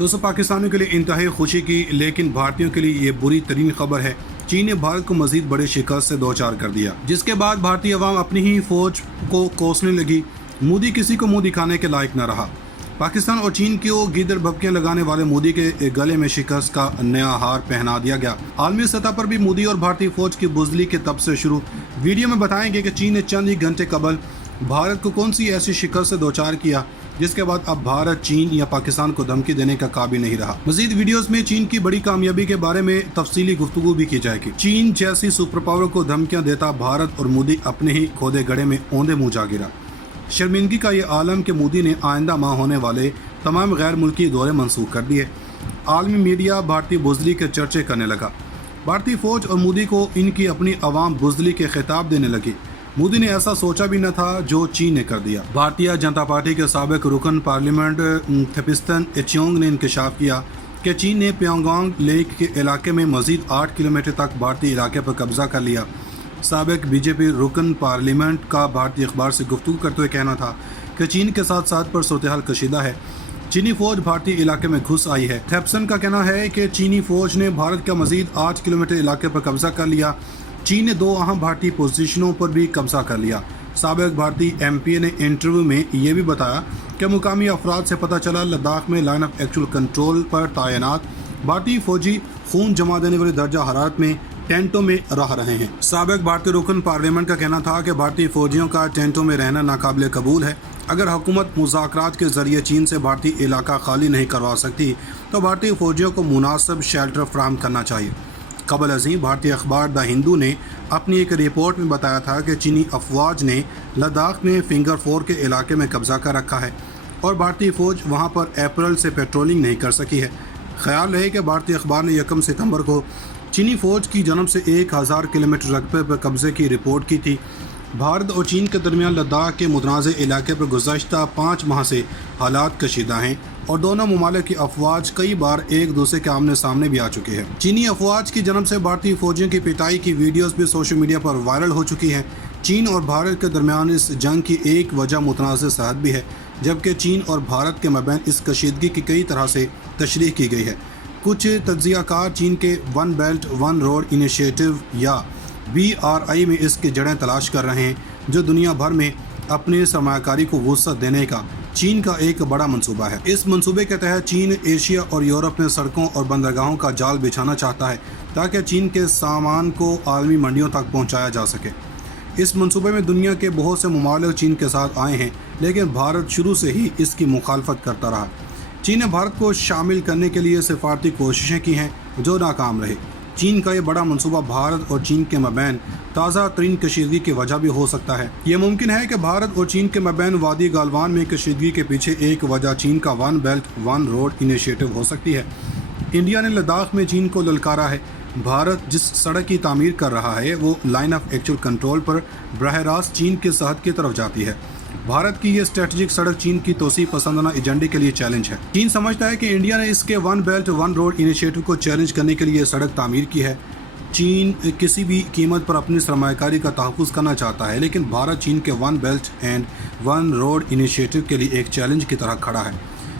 दोस्तों, पाकिस्तानियों के लिए इंतहाई खुशी की लेकिन भारतीयों के लिए ये बुरी तरीन खबर है। चीन ने भारत को मजीद बड़े शिकस्त से दो चार कर दिया, जिसके बाद भारतीय अवाम अपनी ही फौज को कोसने लगी। मोदी किसी को मुंह दिखाने के लायक न रहा। पाकिस्तान और चीन को गीदड़ भभकियां लगाने वाले मोदी के गले में शिकस्त का नया हार पहना दिया गया। आलमी सतह पर भी मोदी और भारतीय फौज की बुजदली के तब से शुरू। वीडियो में बताएंगे कि चीन ने चंद ही घंटे कबल भारत को कौन सी ऐसी शिकस्त से दो चार किया जिसके बाद अब भारत चीन या पाकिस्तान को धमकी देने का काबिल नहीं रहा। मजीद वीडियोस में चीन की बड़ी कामयाबी के बारे में तफसीली गुफ्तगू भी की जाएगी। चीन जैसी सुपर पावर को धमकियां देता भारत और मोदी अपने ही खोदे गड्ढे में औंधे मुंह जा गिरा। शर्मिंदगी का ये आलम कि मोदी ने आइंदा माह होने वाले तमाम गैर मुल्की दौरे मनसूख कर दिए। आलमी मीडिया भारतीय बुजदली के चर्चे करने लगा। भारतीय फौज और मोदी को इनकी अपनी अवाम बुजदली के खिताब देने लगी। मोदी ने ऐसा सोचा भी न था जो चीन ने कर दिया। भारतीय जनता पार्टी के साबिक रुकन पार्लियामेंट थेपिस्टन एचियोंग ने इंकशाफ किया कि चीन ने प्योंगयांग लेक के इलाके में मजीद 8 किलोमीटर तक भारतीय इलाके पर कब्जा कर लिया। साबिक बीजेपी रुकन पार्लियामेंट का भारतीय अखबार से गुफ्तगू करते हुए कहना था कि चीन के साथ साथ पर सूरत हाल कशीदा है। चीनी फौज भारतीय इलाके में घुस आई है। थेप्सन का कहना है कि चीनी फौज ने भारत का मजीद 8 किलोमीटर इलाके पर कब्जा कर लिया। चीन ने 2 अहम भारतीय पोजीशनों पर भी कब्जा कर लिया। साबिक भारतीय एमपी ने इंटरव्यू में ये भी बताया कि मुकामी अफराद से पता चला लद्दाख में लाइन ऑफ एक्चुअल कंट्रोल पर तैनात भारतीय फौजी खून जमा देने वाली दर्जा हरारत में टेंटों में रह रहे हैं। साबिक भारतीय रुकन पार्लियामेंट का कहना था कि भारतीय फौजियों का टेंटों में रहना नाकाबिल कबूल है। अगर हुकूमत मुज़ाकरात के जरिए चीन से भारतीय इलाका खाली नहीं करवा सकती तो भारतीय फौजियों को मुनासिब शेल्टर फराहम करना चाहिए। कबल अज़ीम भारतीय अखबार द हिंदू ने अपनी एक रिपोर्ट में बताया था कि चीनी अफवाज ने लद्दाख में फिंगर 4 के इलाके में कब्जा कर रखा है और भारतीय फ़ौज वहां पर अप्रैल से पेट्रोलिंग नहीं कर सकी है। ख्याल रहे कि भारतीय अखबार ने 1 सितंबर को चीनी फ़ौज की जन्म से 1000 किलोमीटर रकबे पर कब्जे की रिपोर्ट की थी। भारत और चीन के दरमियान लद्दाख के मुतनाज़ इलाके पर गुज़श्ता 5 माह से हालात कशीदा हैं और दोनों ममालिक की अफवाज कई बार एक दूसरे के आमने सामने भी आ चुके हैं। चीनी अफवाज की जन्म से भारतीय फौजियों की पिटाई की वीडियोस भी सोशल मीडिया पर वायरल हो चुकी हैं। चीन और भारत के दरमियान इस जंग की एक वजह मुतनाज़ सरहद भी है, जबकि चीन और भारत के मबैन इस कशीदगी की कई तरह से तशरीह की गई है। कुछ तज्ज़ियाकार चीन के one belt one road initiative या BRI में इसकी जड़ें तलाश कर रहे हैं, जो दुनिया भर में अपने सरमायाकारी को वुसअत देने का चीन का एक बड़ा मंसूबा है। इस मंसूबे के तहत चीन एशिया और यूरोप में सड़कों और बंदरगाहों का जाल बिछाना चाहता है ताकि चीन के सामान को आलमी मंडियों तक पहुंचाया जा सके। इस मंसूबे में दुनिया के बहुत से ममालिक चीन के साथ आए हैं, लेकिन भारत शुरू से ही इसकी मुखालफत करता रहा। चीन ने भारत को शामिल करने के लिए सिफारती कोशिशें की हैं जो नाकाम रहे। चीन का ये बड़ा मंसूबा भारत और चीन के मबैन ताज़ा तरीन कशीदगी की वजह भी हो सकता है। ये मुमकिन है कि भारत और चीन के मबैन वादी गालवान में कशीदगी के पीछे एक वजह चीन का one belt one road initiative हो सकती है। इंडिया ने लद्दाख में चीन को ललकारा है। भारत जिस सड़क की तामीर कर रहा है वो लाइन ऑफ एक्चुअल कंट्रोल पर बरह रास्त चीन के सरहद की तरफ जाती है। भारत की ये स्ट्रेटजिक सड़क चीन की तोसी पसंदना एजेंडे के लिए चैलेंज है। चीन समझता है कि इंडिया ने इसके one belt one road initiative को चैलेंज करने के लिए सड़क तामीर की है। चीन किसी भी कीमत पर अपनी सरमायाकारी का तहफ़्फ़ुज़ करना चाहता है, लेकिन भारत चीन के one belt and one road initiative के लिए एक चैलेंज की तरह खड़ा है।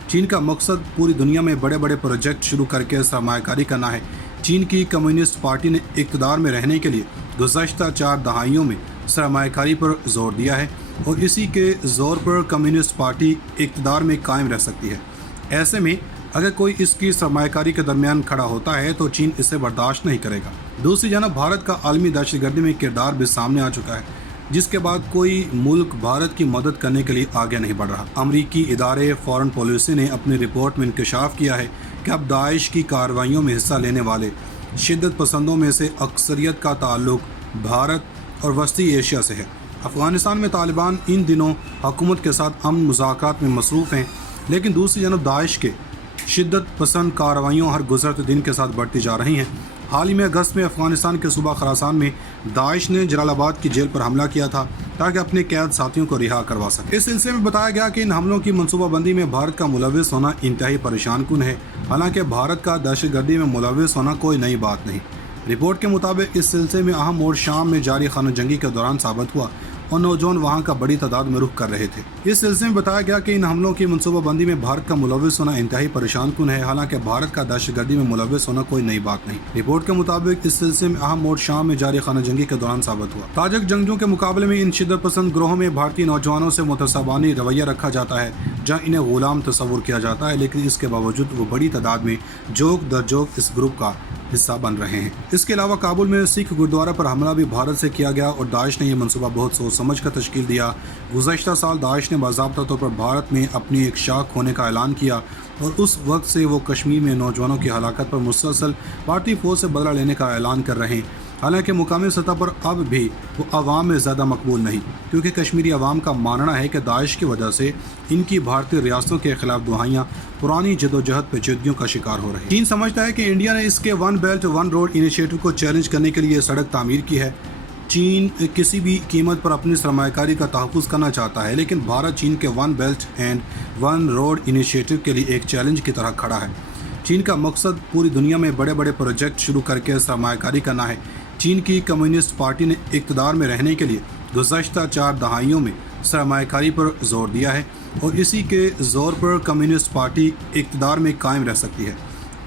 चीन का मकसद पूरी दुनिया में बड़े बड़े प्रोजेक्ट शुरू करके सरमायाकारी करना है। चीन की कम्युनिस्ट पार्टी ने इक़्तिदार में रहने के लिए गुज़श्ता 4 दहाइयों में सरमायाकारी पर जोर दिया है और इसी के ज़ोर पर कम्युनिस्ट पार्टी इक़्तिदार में कायम रह सकती है। ऐसे में अगर कोई इसकी सरमायाकारी के दरमियान खड़ा होता है तो चीन इसे बर्दाश्त नहीं करेगा। दूसरी जानब भारत का आलमी दहशतगर्दी में किरदार भी सामने आ चुका है, जिसके बाद कोई मुल्क भारत की मदद करने के लिए आगे नहीं बढ़ रहा। अमरीकी इदारे फॉरेन पॉलिसी ने अपनी रिपोर्ट में इंकशाफ किया है कि अब दाइश की कार्रवाइयों में हिस्सा लेने वाले शिद्दत पसंदों में से अक्सरियत का ताल्लुक भारत और वस्ती एशिया से है। अफ़गानिस्तान में तालिबान इन दिनों हुकूमत के साथ अमन मुज़ाकरात में मसरूफ़ हैं, लेकिन दूसरी जानब दाइश के शिद्दत पसंद कार्रवाइयों हर गुज़रते दिन के साथ बढ़ती जा रही हैं। हाल ही में अगस्त में अफ़गानिस्तान के सूबा खरासान में दाइश ने जलालाबाद की जेल पर हमला किया था ताकि अपने कैद साथियों को रिहा करवा सके। इस सिलसिले में बताया गया कि इन हमलों की मनसूबाबंदी में भारत का मुलविस होना इंतहाई परेशान कुन है। हालांकि भारत का दहशतगर्दी में मुलविस होना कोई नई बात नहीं। रिपोर्ट के मुताबिक इस सिलसिले में अहम मोड़ शाम में जारी खाना जंगी के दौरान साबित हुआ اور नौजवान वहां का बड़ी तादाद में रुख कर रहे थे। इस सिलसिले में बताया गया कि इन हमलों की मनसूबाबंदी में भारत का मुलव्विस होना इंतहाई परेशान कुन है। हालांकि भारत का दहशतगर्दी में मुलव्विस होना कोई नई बात नहीं। रिपोर्ट के मुताबिक इस सिलसिले में अहम मोड़ शाम में जारी खाना जंगी के दौरान साबित हुआ। ताजिक जंगजों के मुकाबले में इन शिद्दत पसंद ग्रोहों में भारतीय नौजवानों से मुतसाबानी रवैया रखा जाता है, जहाँ इन्हें गुलाम तस्वुर किया जाता है, लेकिन इसके बावजूद वो बड़ी तादाद में जोक दर जोक इस ग्रुप का हिस्सा बन रहे हैं। इसके अलावा काबुल में सिख गुरुद्वारा पर हमला भी भारत से किया गया और दाइश ने यह मनसूबा बहुत सोच समझ कर तश्कील दिया। गुज़श्ता साल दाइश ने बाज़ाब्ता तौर पर भारत में अपनी एक शाख होने का ऐलान किया और उस वक्त से वो कश्मीर में नौजवानों की हलाकत पर मुसलसल भारतीय फौज से बदला लेने का ऐलान कर रहे हैं। हालांकि मुकामी सतह पर अब भी वो अवाम में ज़्यादा मकबूल नहीं, क्योंकि कश्मीरी अवाम का मानना है कि दाइश की वजह से इनकी भारतीय रियासतों के खिलाफ दुहाइयाँ पुरानी जदोजहद पेचीदगियों का शिकार हो रही है। चीन समझता है कि इंडिया ने इसके one belt one road initiative को चैलेंज करने के लिए सड़क तामीर की है। चीन किसी भी कीमत पर अपनी सरमायाकारी का तहफ़्फ़ुज़ करना चाहता है, लेकिन भारत चीन के one belt and one road initiative के लिए एक चैलेंज की तरह खड़ा है। चीन का मकसद पूरी दुनिया में बड़े बड़े प्रोजेक्ट शुरू करके सरमायाकारी करना है। चीन की कम्युनिस्ट पार्टी ने इक़्तिदार में रहने के लिए गुज़श्ता 4 दहाइयों में सरमायाकारी पर जोर दिया है और इसी के ज़ोर पर कम्युनिस्ट पार्टी इक़्तिदार में कायम रह सकती है।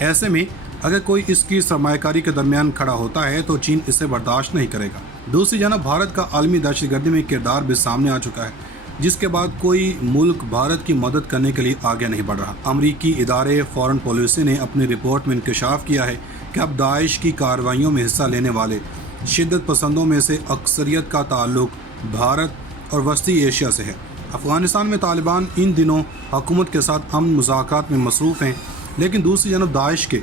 ऐसे में अगर कोई इसकी सरमायाकारी के दरमियान खड़ा होता है तो चीन इसे बर्दाश्त नहीं करेगा। दूसरी जानब भारत का आलमी दहशतगर्दी में किरदार भी सामने आ चुका है, जिसके बाद कोई मुल्क भारत की मदद करने के लिए आगे नहीं बढ़ रहा। अमरीकी इदारे फॉरेन पॉलिसी ने अपनी रिपोर्ट में इंकशाफ किया है कि अब दाइश की कार्रवाइयों में हिस्सा लेने वाले शिद्दत पसंदों में से अक्सरियत का ताल्लुक भारत और वस्ती एशिया से है। अफ़गानिस्तान में तालिबान इन दिनों हुकूमत के साथ अमन मुज़ाकरात में मसरूफ़ हैं, लेकिन दूसरी जानब दाइश के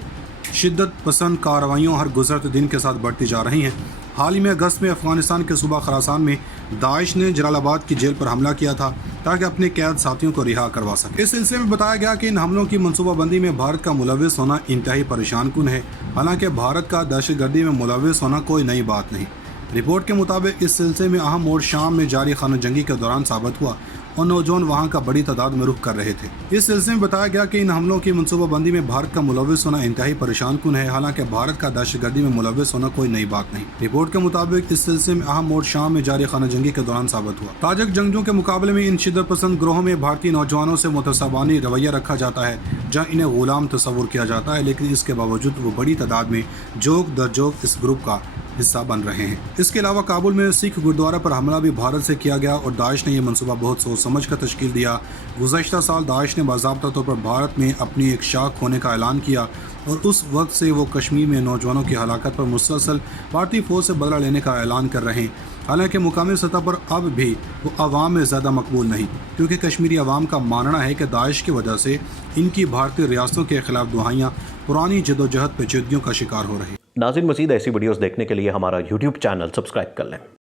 शिद्दत पसंद कार्रवाइयों हर गुज़रते दिन के साथ बढ़ती जा रही हैं। हाल ही में अगस्त में अफ़गानिस्तान के सूबा खरासान में दाइश ने जलालाबाद की जेल पर हमला किया था ताकि अपने कैद साथियों को रिहा करवा सके। इस सिलसिले में बताया गया कि इन हमलों की मनसूबाबंदी में भारत का मुलव्विस होना इंतहाई परेशान कुन है। हालांकि भारत का दहशतगर्दी में मुलव्विस होना कोई नई बात नहीं। रिपोर्ट के मुताबिक इस सिलसिले में अहम मोड़ शाम में जारी खाना जंगी के दौरान साबित हुआ और नौजवान वहां का बड़ी तादाद में रुख कर रहे थे। इस सिलसिले में बताया गया कि इन हमलों की मनसूबाबंदी में भारत का मुलव्विस होना इंतहाई परेशान कुन है। हालांकि भारत का दहशतगर्दी में मुलव्विस होना कोई नई बात नहीं। रिपोर्ट के मुताबिक इस सिलसिले में अहम मोड़ शाम में जारी खाना जंगी के दौरान साबित हुआ। ताजिक जंगजों के मुकाबले में इन शिद्दत पसंद ग्रोहों में भारतीय नौजवानों से मुतसाबानी रवैया रखा जाता है, जहाँ इन्हें गुलाम तस्वुर किया जाता है, लेकिन इसके बावजूद वो बड़ी तादाद में जोक दर जोक इस ग्रुप का हिस्सा बन रहे हैं। इसके अलावा काबुल में सिख गुरुद्वारा पर हमला भी भारत से किया गया और दाइश ने यह मनसूबा बहुत सोच समझ कर तश्कील दिया। गुज़श्ता साल दाइश ने बाज़ाब्ता तौर पर भारत में अपनी एक शाख होने का ऐलान किया और उस वक्त से वो कश्मीर में नौजवानों की हलाकत पर मुसलसल भारतीय फौज से बदला लेने का ऐलान कर रहे हैं। हालांकि मुकामी सतह पर अब भी वो अवाम में ज़्यादा मकबूल नहीं, क्योंकि कश्मीरी अवाम का मानना है कि दाइश की वजह से इनकी भारतीय रियासतों के खिलाफ दुहाइयाँ पुरानी जदोजहद पेचीदगियों का शिकार हो रही। नाज़रीन, मज़ीद ऐसी वीडियोस देखने के लिए हमारा YouTube चैनल सब्सक्राइब कर लें।